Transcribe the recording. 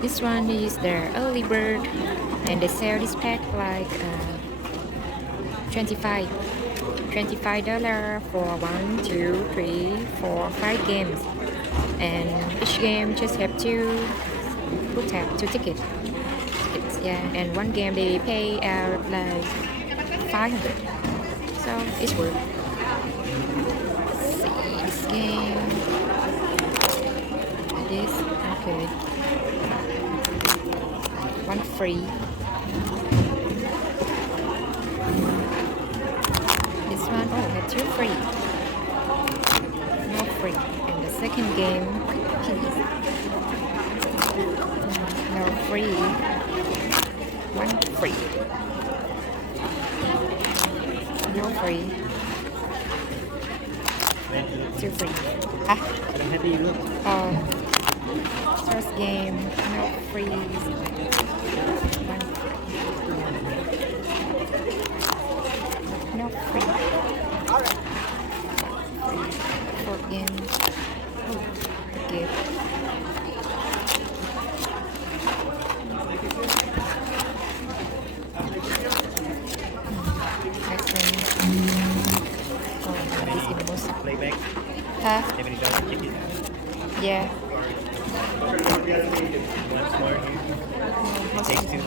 This one is the early bird, and they sell this pack like 25 $25 for 1, 2, 3, 4, 5 games, and each game just have two tickets. Yeah, and one game they pay out like 500, so it's worth. See this game. Like this, okay. One free. This one, oh, have two free. No free. And the second game, no free. One free. No free. Two free. Ah. Oh. First game, no free. One free. No free. Fourth game. Oh, okay. Next one. Oh, this is the most. Playback. Huh? Yeah. Once more here. Take two.